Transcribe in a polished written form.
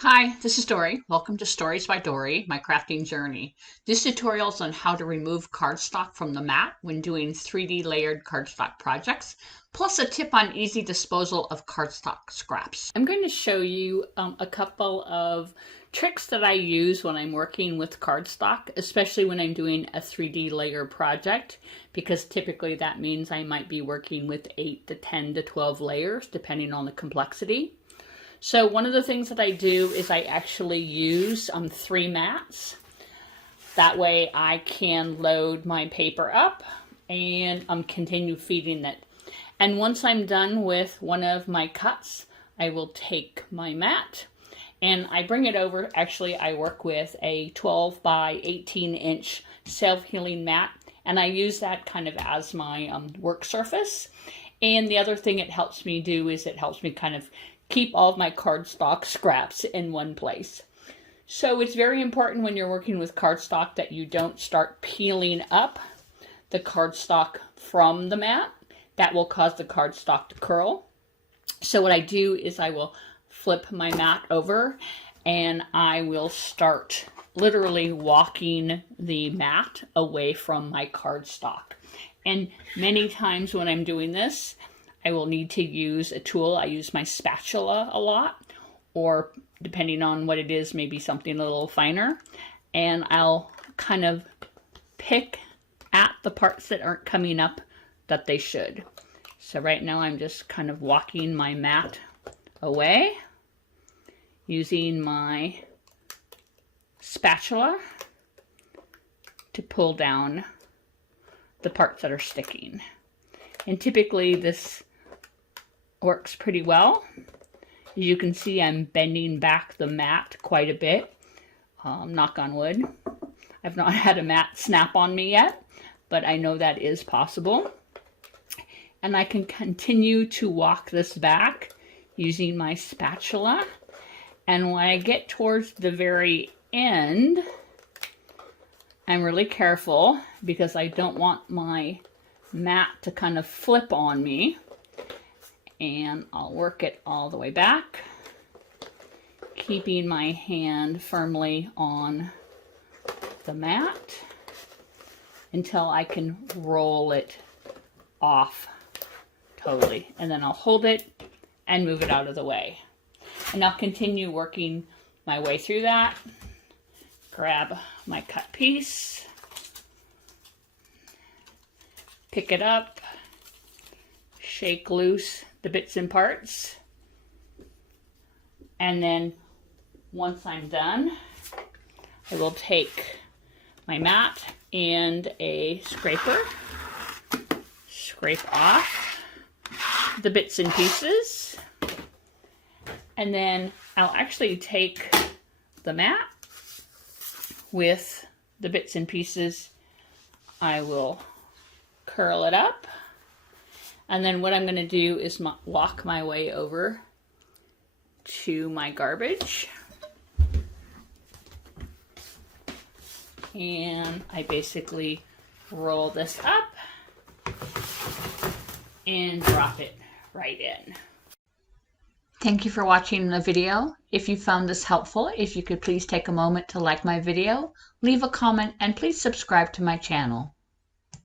Hi, this is Dory. Welcome to Stories by Dory, my crafting journey. This tutorial is on how to remove cardstock from the mat when doing 3D layered cardstock projects, plus a tip on easy disposal of cardstock scraps. I'm going to show you a couple of tricks that I use when I'm working with cardstock, especially when I'm doing a 3D layer project, because typically that means I might be working with 8 to 10 to 12 layers, depending on the complexity. So one of the things that I do is I actually use 3 mats. That way I can load my paper up and continue feeding it. And once I'm done with one of my cuts, I will take my mat and I bring it over. Actually, I work with a 12 by 18 inch self-healing mat, and I use that kind of as my work surface. And the other thing it helps me do is it helps me kind of keep all of my cardstock scraps in one place. So it's very important when you're working with cardstock that you don't start peeling up the cardstock from the mat. That will cause the cardstock to curl. So what I do is I will flip my mat over and I will start literally walking the mat away from my cardstock. And many times when I'm doing this, I will need to use a tool. I use my spatula a lot, or depending on what it is, maybe something a little finer. And I'll kind of pick at the parts that aren't coming up that they should. So right now I'm just kind of walking my mat away using my spatula to pull down the parts that are sticking. And typically this works pretty well. As you can see, I'm bending back the mat quite a bit. Knock on wood. I've not had a mat snap on me yet, but I know that is possible. And I can continue to walk this back using my spatula. And when I get towards the very end, I'm really careful because I don't want my mat to kind of flip on me. And I'll work it all the way back, keeping my hand firmly on the mat until I can roll it off totally. And then I'll hold it and move it out of the way. And I'll continue working my way through that. Grab my cut piece, pick it up, shake loose the bits and parts, and then once I'm done, I will take my mat and a scraper, scrape off the bits and pieces, and then I'll actually take the mat with the bits and pieces. I will curl it up, and then what I'm going to do is walk my way over to my garbage, and I basically roll this up and drop it right in. Thank you for watching the video. If you found this helpful, if you could please take a moment to like my video, leave a comment, and please subscribe to my channel.